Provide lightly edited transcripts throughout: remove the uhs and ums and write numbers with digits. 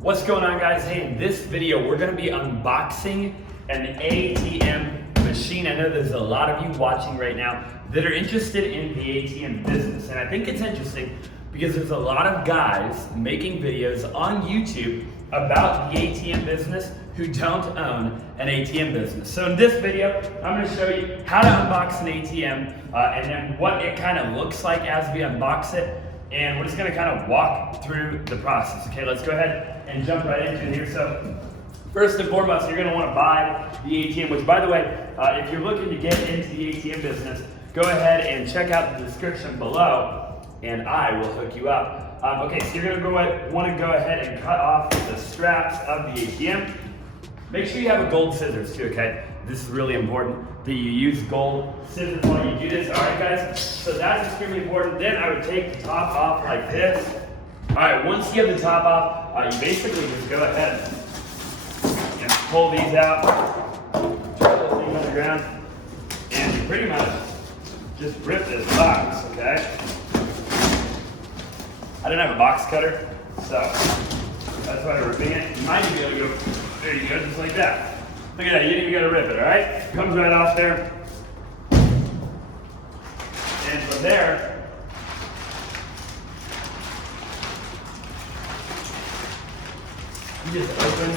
What's going on, guys? Hey, in this video, we're gonna be unboxing an ATM machine. I know there's a lot of you watching right now that are interested in the ATM business. And I think it's interesting because there's a lot of guys making videos on YouTube about the ATM business who don't own an ATM business. So in this video, I'm gonna show you how to unbox an ATM and then what it kind of looks like as we unbox it. And we're just gonna kind of walk through the process. Okay, let's go ahead and jump right into it here. So first and foremost, you're gonna wanna buy the ATM, which by the way, if you're looking to get into the ATM business, go ahead and check out the description below and I will hook you up. Okay, so you're gonna wanna go ahead and cut off the straps of the ATM. Make sure you have a gold scissors too, okay? This is really important that you use gold scissors while you do this. All right, guys, so that's extremely important. Then I would take the top off like this. All right, once you have the top off, you basically just go ahead and pull these out, drop those things on the ground, and you pretty much just rip this box, okay? I don't have a box cutter, so that's why I'm ripping it. You might be able to go, there you go, just like that. Look at that, you didn't even gotta rip it, all right? Comes right off there. And from there, you just open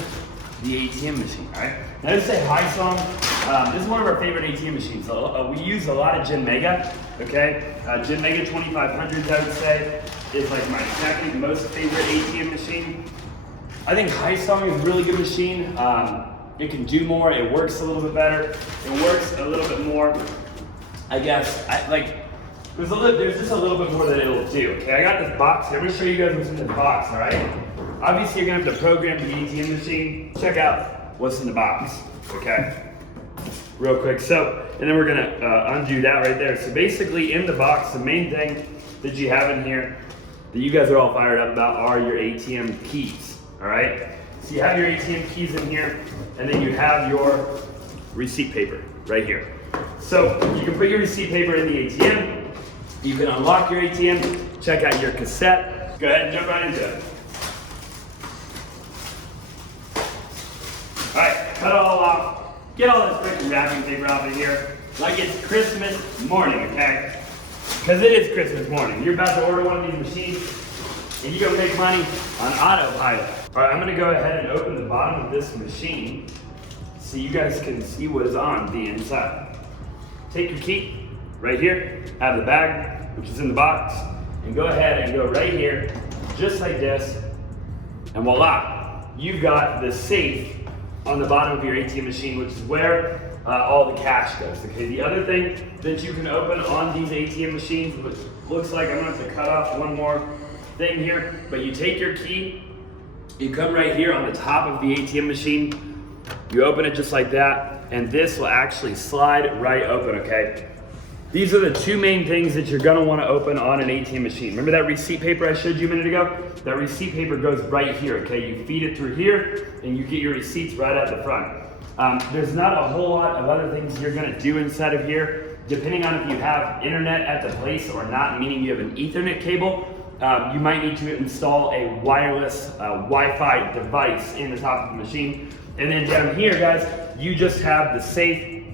the ATM machine, all right? Now this is a Hi-Song. This is one of our favorite ATM machines. We use a lot of Gen Mega, okay? Gen Mega 2500s, I would say, is like my second most favorite ATM machine. I think Hi-Song is a really good machine. It can do more, it works a little bit better, it works a little bit more, I guess. There's just a little bit more that it'll do, okay? I got this box here. I'm gonna show you guys what's in the box, all right? Obviously, you're gonna have to program the ATM machine. Check out what's in the box, okay? Real quick, so, and then we're gonna undo that right there. So basically, in the box, the main thing that you have in here that you guys are all fired up about are your ATM keys, all right? So you have your ATM keys in here, and then you have your receipt paper right here. So you can put your receipt paper in the ATM, you can unlock your ATM, check out your cassette. Go ahead and jump right into it. All right, cut it all off. Get all this freaking wrapping paper off of here like it's Christmas morning, okay? Because it is Christmas morning. You're about to order one of these machines, and you're gonna make money on autopilot. All right, I'm gonna go ahead and open the bottom of this machine so you guys can see what is on the inside. Take your key right here out of the bag, which is in the box, and go ahead and go right here, just like this, and voila, you've got the safe on the bottom of your ATM machine, which is where all the cash goes, okay? The other thing that you can open on these ATM machines, which looks like I'm gonna have to cut off one more thing here, but you take your key, you come right here on the top of the ATM machine, you open it just like that, and this will actually slide right open, okay? These are the two main things that you're gonna wanna open on an ATM machine. Remember that receipt paper I showed you a minute ago? That receipt paper goes right here, okay? You feed it through here, and you get your receipts right at the front. There's not a whole lot of other things you're gonna do inside of here, depending on if you have internet at the place or not, meaning you have an Ethernet cable. You might need to install a wireless Wi-Fi device in the top of the machine. And then down here, guys, you just have the safe,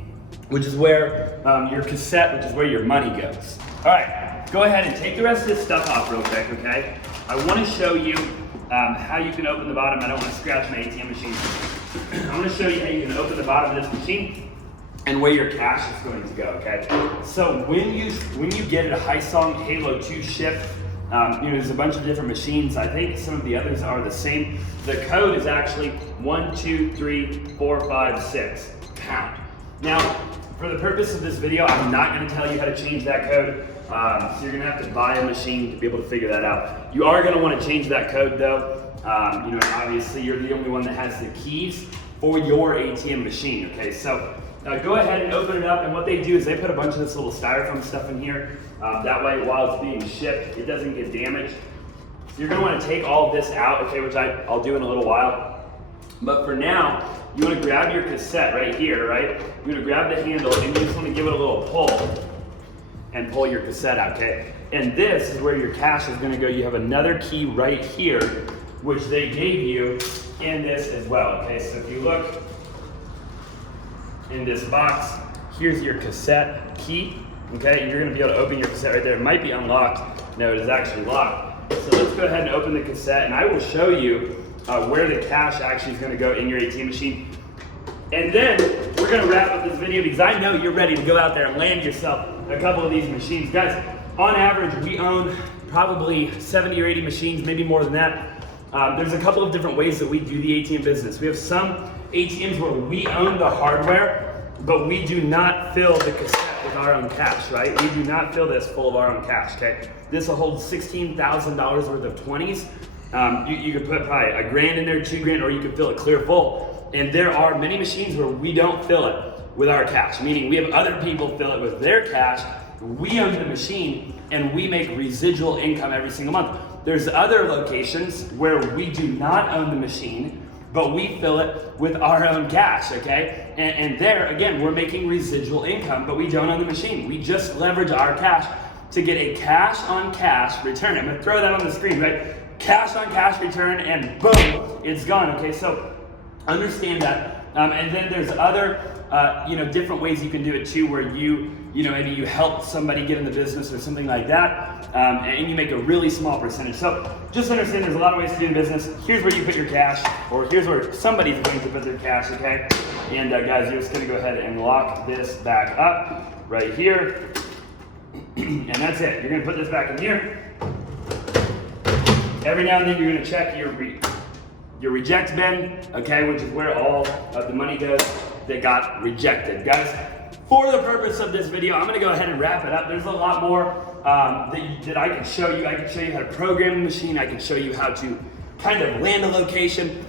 which is where your cassette, which is where your money goes. All right, go ahead and take the rest of this stuff off real quick, okay? I wanna show you how you can open the bottom. I don't wanna scratch my ATM machine. I wanna show you how you can open the bottom of this machine and where your cash is going to go, okay? So when you get a Hi-Song Halo 2 shipped, there's a bunch of different machines. I think some of the others are the same. The code is actually 1, 2, 3, 4, 5, 6 pound. Now, for the purpose of this video, I'm not gonna tell you how to change that code. So you're gonna have to buy a machine to be able to figure that out. You are gonna wanna change that code though. Obviously you're the only one that has the keys for your ATM machine, okay? So go ahead and open it up, and what they do is they put a bunch of this little styrofoam stuff in here. That way, while it's being shipped, it doesn't get damaged. So you're gonna wanna take all of this out, okay, which I'll do in a little while. But for now, you wanna grab your cassette right here, right? You're gonna grab the handle, and you just wanna give it a little pull, and pull your cassette out, okay? And this is where your cash is gonna go. You have another key right here which they gave you in this as well. Okay, so if you look in this box, here's your cassette key. Okay, and you're going to be able to open your cassette right there. It might be unlocked. No, it is actually locked. So let's go ahead and open the cassette, and I will show you where the cash actually is going to go in your ATM machine. And then we're going to wrap up this video because I know you're ready to go out there and land yourself a couple of these machines. Guys, on average, we own probably 70 or 80 machines, maybe more than that. There's a couple of different ways that we do the ATM business. We have some ATMs where we own the hardware, but we do not fill the cassette with our own cash, right? We do not fill this full of our own cash, okay? This will hold $16,000 worth of 20s. You could put probably $1,000 in there, $2,000, or you could fill it clear full. And there are many machines where we don't fill it with our cash, meaning we have other people fill it with their cash. We own the machine and we make residual income every single month. There's other locations where we do not own the machine, but we fill it with our own cash, okay? And there, again, we're making residual income, but we don't own the machine. We just leverage our cash to get a cash on cash return. I'm gonna throw that on the screen, right? Cash on cash return, and boom, it's gone, okay? So understand that. And then there's other, different ways you can do it too, where maybe you help somebody get in the business or something like that, and you make a really small percentage. So just understand there's a lot of ways to do business. Here's where you put your cash, or here's where somebody's going to put their cash, okay? And guys, you're just gonna go ahead and lock this back up right here. And that's it. You're gonna put this back in here. Every now and then you're gonna check your reject bin, okay, which is where all of the money goes that got rejected. Guys, for the purpose of this video, I'm gonna go ahead and wrap it up. There's a lot more that I can show you. I can show you how to program a machine. I can show you how to kind of land a location.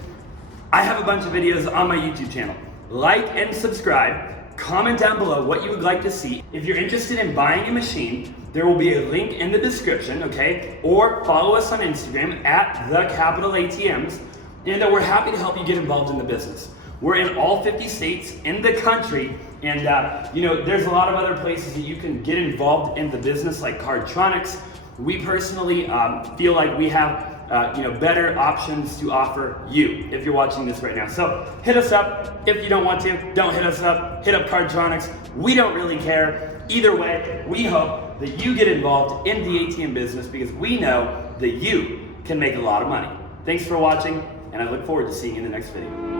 I have a bunch of videos on my YouTube channel. Like and subscribe. Comment down below what you would like to see. If you're interested in buying a machine, there will be a link in the description, okay? Or follow us on Instagram at @ATMs. And we're happy to help you get involved in the business. We're in all 50 states in the country, and there's a lot of other places that you can get involved in the business, like Cardtronics. We personally feel like we have better options to offer you if you're watching this right now. So hit us up. If you don't want to, don't hit us up. Hit up Cardtronics. We don't really care. Either way, we hope that you get involved in the ATM business because we know that you can make a lot of money. Thanks for watching, and I look forward to seeing you in the next video.